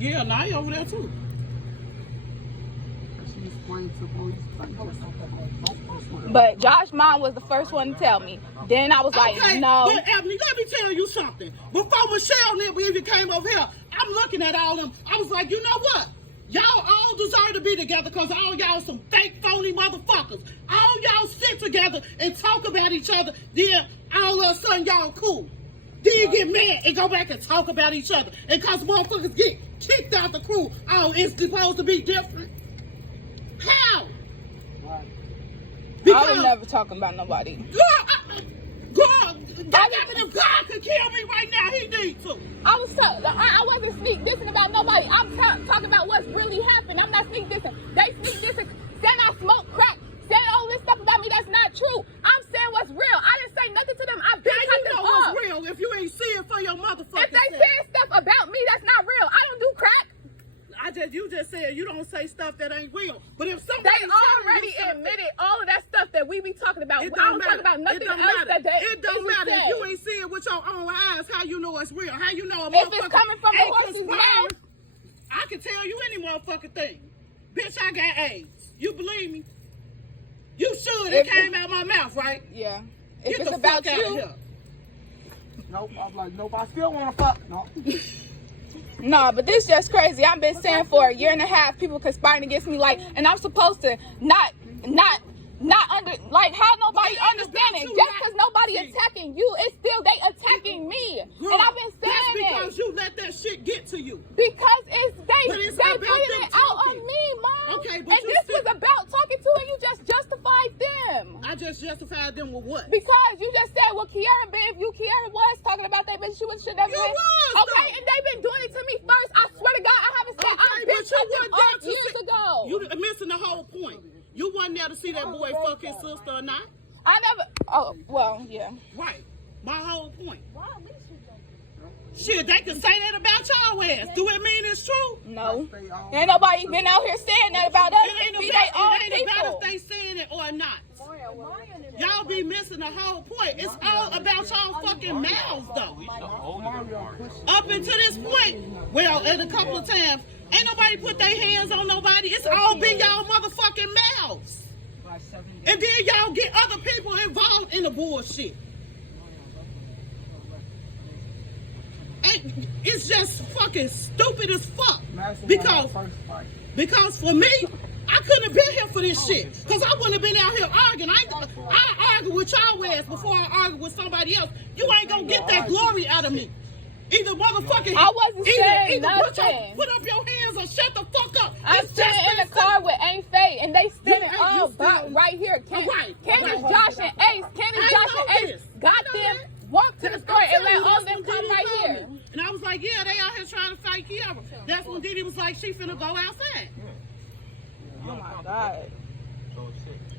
Yeah, now you over there too. But Josh's mom was the first one to tell me. Then I was like, no. But Ebony, let me tell you something. Before Michelle and we even came over here, I'm looking at all them. I was like, you know what? Y'all all deserve to be together because all y'all some fake, phony motherfuckers. All y'all sit together and talk about each other. Then all of a sudden y'all cool. Then you get mad and go back and talk about each other. And cause motherfuckers get kicked out the crew. Oh, it's supposed to be different. How? Because I was never talking about nobody. God, if God could kill me right now, he needs to. I wasn't sneak dissing about nobody. I'm talking about what's really happened. I'm not sneak dissing. They sneak dissing, saying I smoke crack, saying all this stuff about me that's not true. I'm saying what's real. I didn't say nothing to them. I've been cut them off. What's real if you ain't see it for your motherfucker. If they saying stuff about me that's not real, I don't do crack. You just said you don't say stuff that ain't real. But if somebody already admitted all of that stuff that we be talking about. I don't talk about nothing else that they It don't matter. If you ain't seeing it with your own eyes, how you know it's real? How you know a if it's coming from the horse's mouth? I can tell you any motherfucking thing. Bitch, I got AIDS. You believe me? You should. It came out my mouth, right? Yeah. If it's about you. Nope. I'm like, nope. I still want to fuck. No. No, but this is just crazy. I've been saying for a year and a half, people conspiring against me, like, and I'm supposed to not how nobody understanding. Just because nobody attacking you, it's still they attacking me. Girl, and I've been saying that's because you let that shit get to you. Because they putting it out on me, Mom. Okay, but and this was about talking to, and you just justified them. I just justified them with what? Because you just said, well, Keirra was talking about that, but she should never. You was. Okay, and they've been doing it to me first. I swear to God, I haven't said I've been talking off years ago. You missing the whole point. You wasn't there to see that boy fuck his sister or not? I never. Oh, well, yeah. Right. My whole point. Shit, they can say that about y'all ass. Do it mean it's true? No. Ain't nobody been out here saying that about us. It ain't about if they saying it or not. Y'all be missing the whole point. It's all about y'all fucking mouths, though. Up until this point, well, at a couple of times, ain't nobody put their hands on nobody. It's all been y'all motherfucking mouths. And then y'all get other people involved in the bullshit. And it's just fucking stupid as fuck. Because for me, I couldn't have been here for this shit. Because I wouldn't have been out here arguing. I argue with y'all ass before I argue with somebody else. You ain't gonna get that glory out of me. Either motherfucking... I wasn't saying nothing. Put up your hands or shut the fuck up. I'm sitting in the car with Ain't Faye, and they standing all about right here. Candace, Josh, and Ace. Candace, Josh, and Ace got them, walked to the store, and let all them come right here. And I was like, yeah, they out here trying to fight Keirra. That's when Didi was like, she finna go outside. Oh my God.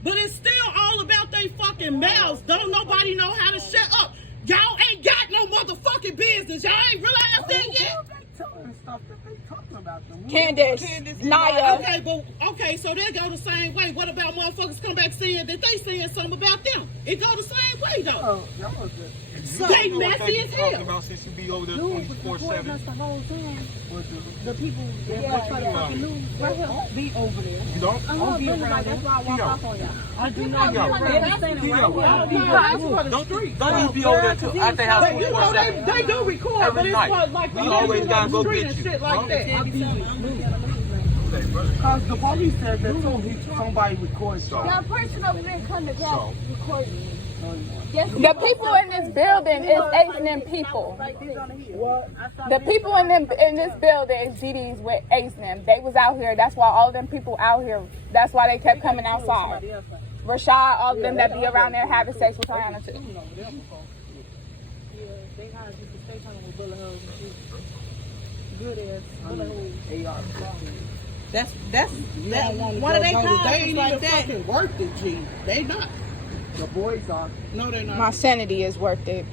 But it's still all about they fucking mouths. Don't nobody know how to shut up. Y'all ain't got no motherfucking business. Y'all ain't realized that yet? Candace, Naya. Okay, so they go the same way. What about motherfuckers come back saying that they saying something about them? It go the same way though. So they messy as hell. About since you be over there 24/7. The people that try to fucking lose right here be over there. You don't? I'll be around. That's why I walk off on y'all. I do not. Don't be over there too. At the house 24/7. They do record, but it's like we always gotta go get you. Shit like that. Because the police said that somebody recorded something. Y'all person over there come to that recording me. The people in this building is Asian people. The people in this building is GDs with Asian. They was out here. That's why all of them people out here. That's why they kept coming outside. Rashad, all of them that be around there having sex with Tiana too. That's one of they cars. They ain't like even fucking worth it, G. They not. The boys are. No, they're not. My sanity is worth it.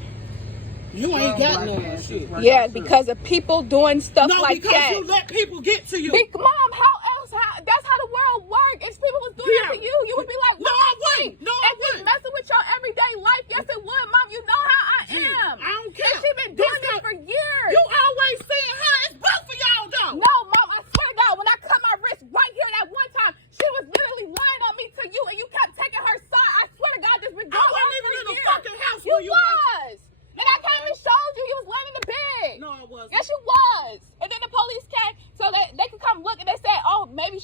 You ain't got none shit. Yeah, because of people doing stuff like that. No, because you let people get to you. Mom, how else? That's how the world works. If people was doing that to you, you would be like, no, I wouldn't. No, I wouldn't. Messing with your everyday life. Yes, it would, Mom. You know how I am. I don't care. And she been doing this for years. You always saying how it's both for y'all, though. No,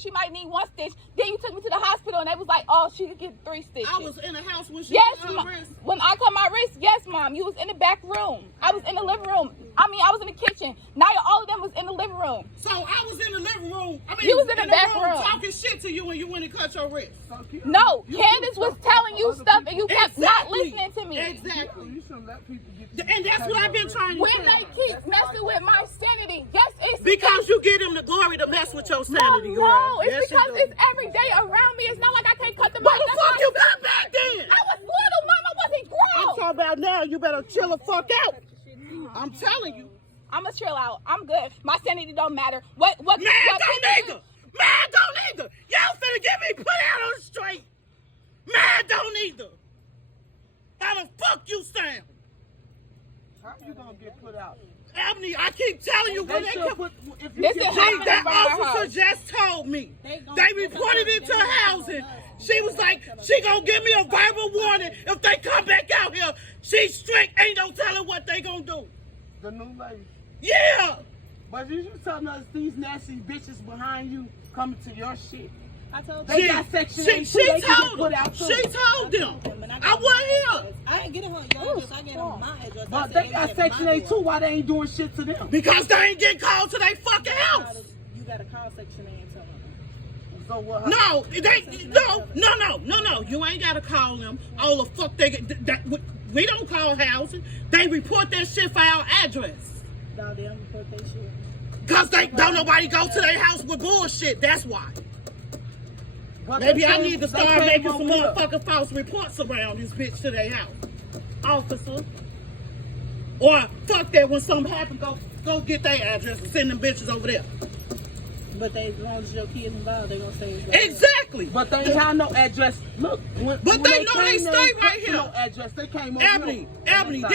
she might need 1 stitch. Then you took me to the hospital and they was like, oh, she could get 3 stitches. I was in the house when she yes, cut her wrist. when I cut my wrist, yes, Mom. You was in the back room. I was in the living room. I was in the kitchen. Now all of them was in the living room. So I was in the living room. You was in the back room talking shit to you when you went and cut your wrist. No, Candace was telling you stuff and you kept not listening to me. Exactly. You shouldn't let people get And that's what I've been trying to When do. they keep messing with my sanity, yes, it's Because you give them the glory to mess with your sanity, no, girl. it's Yes, you because do. it's every day around me. It's not like I can't cut them What out. the That's fuck why you got back then? I was little, Mom. I wasn't I'm grown. talking about now. You better chill the fuck out. I'm telling you. I'ma chill out. I'm good. My sanity don't matter. What Man don't either. Man don't either. Y'all finna get me put out on the street. Man don't either. How the fuck you sound? How you gonna get put out? Ebony, I keep telling you when they come. This is happening That by our officer house. just told me. They reported it to housing. She was like, she gonna give me a verbal warning if they come back out here. She's strict. Ain't no telling what they gonna do. The new lady. Yeah. But you telling us these nasty bitches behind you coming to your shit? I told They you. got section She 8 too. They can get told put them. out too. She told them. I wasn't here. I ain't getting her your address. I get on my address. But they got section 8 too. Why they ain't doing shit to them? Because they ain't getting called to their fucking house. You gotta call section 8 and tell them. So what? No. You ain't gotta call them. All the fuck they get. We don't call housing. They report that shit for our address. No, they don't report that shit. Cause they don't nobody go to their house with bullshit. That's why. But Maybe they I came- need to they start came making some over here. motherfucking false reports around this bitch to their house, officer. Or fuck that. When something happen, go get their address and send them bitches over there. But they, as long as your kids involved, they gonna say it's like Exactly. But they ain't have no address. Look, when But they know they came, stay ain't right put here. No address. They came over Ebony, here.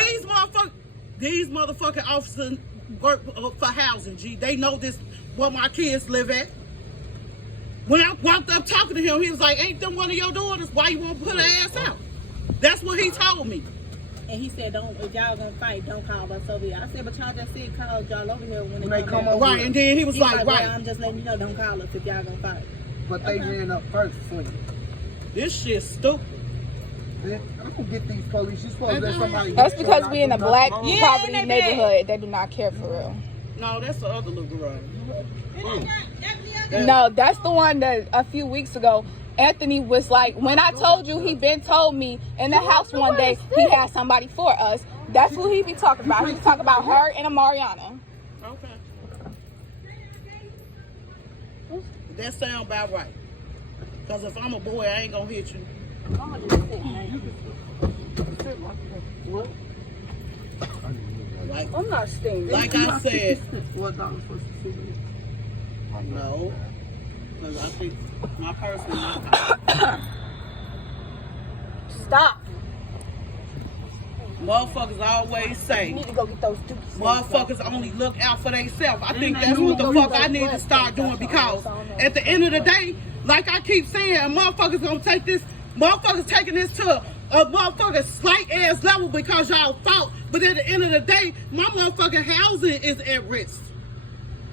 these motherfucking officers work for housing, G. They know this, where my kids live at. When I walked up talking to him, he was like, ain't them one of your daughters? Why you won't put her ass out? That's what he told me. And he said, "Don't if y'all gonna fight, don't call us over here." I said, "But y'all just said call y'all over here when they come over." Right, and then he was He's like, well, right. I'm just letting you know, don't call us if y'all gonna fight. But they ran up first for you. This shit's stupid. I can get these police. You supposed to let somebody. That's because we in a black Yeah, poverty they neighborhood. They do not care for real. No, that's the other little girl. No, that's the one that a few weeks ago, Anthony was like, when I told you he been told me in the house one day he had somebody for us. That's who he be talking about. He be talking about her and Amariana. Okay. That sound about right. Because if I'm a boy, I ain't gonna hit you. Like, I'm not staying. like I said, $4 for security. no. Because I think my person. Stop. Motherfuckers always say, You need to go get those dukes. motherfuckers only look out for themselves. I think that's what the fuck I need to start doing, because at the end of the day, like I keep saying, motherfuckers gonna take this, motherfuckers taking this to a motherfucking slight ass level because y'all fought. But at the end of the day, my motherfucking housing is at risk.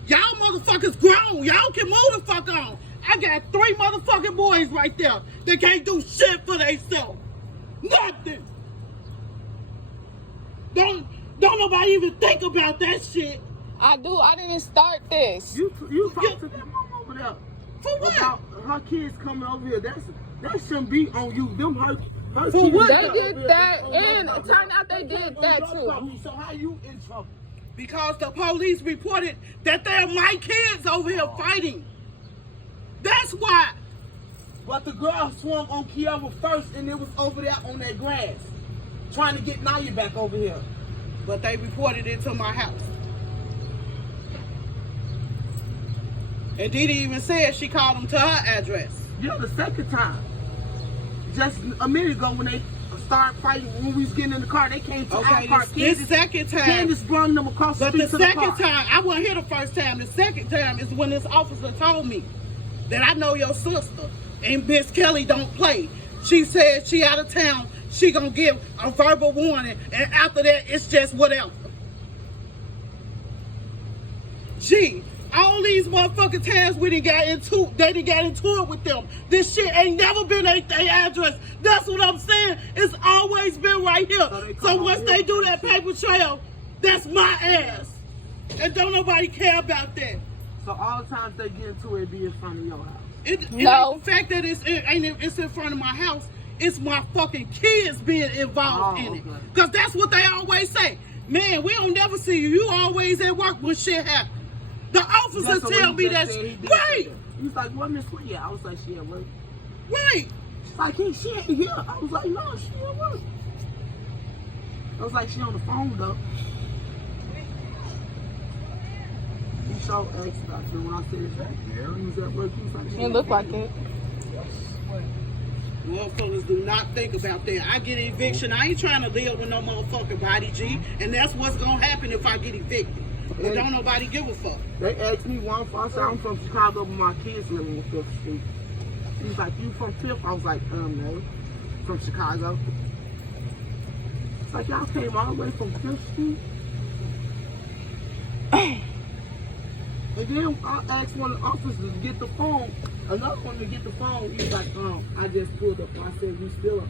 Y'all motherfuckers grown. Y'all can move the fuck on. I got 3 motherfucking boys right there that can't do shit for themselves. Nothing. Don't nobody even think about that shit. I do. I didn't start this. You talk to them over there. For what? About her kids coming over here. That shouldn't be on you. Them her For kids what? They over did here. that, Oh, and no, it turned out they did that too. So how you in trouble? Because the police reported that they're my kids over here fighting. That's why. But the girl swung on Keirra first, and it was over there on that grass, trying to get Naya back over here. But they reported it to my house. And Didi even said she called them to her address. Yeah, the second time. Just a minute ago when they started fighting, when we was getting in the car, they came to our Okay, car. this second time. Candace brung them across the But street the to the second car. time, I wasn't here the first time. The second time is when this officer told me that I know your sister and Miss Kelly don't play. She said she out of town. She gonna give a verbal warning, and after that, it's just whatever. Gee, all these motherfucking times they done got into it with them. This shit ain't never been their address. That's what I'm saying. It's always been right here. So once they do that paper trail, that's my ass. And don't nobody care about that. So all the times they get into it, be in front of your house. No. The fact that it's in front of my house, it's my fucking kids being involved in it. Because that's what they always say. Man, we don't never see you. You always at work when shit happens. The officers tell me that. Right. He's like, what Miss Lee at? I was like, she at work. Right. She's like, hey, she ain't here. I was like, no, she at work. I was like, she on the phone though. He so asked about you when I said that. He was at work. He was like, It look like it. Motherfuckers do not think about that. I get eviction. I ain't trying to live with no motherfucking body, G. And that's what's gonna happen if I get evicted. But don't nobody give a fuck. They asked me one for I said I'm from Chicago, but my kids living in 5th Street. He's like, you from 5th? I was like, no. From Chicago. It's like, y'all came all the way from 5th Street? And then I asked one of the officers to get the phone. Another one to get the phone. He was like, I just pulled up. I said, you still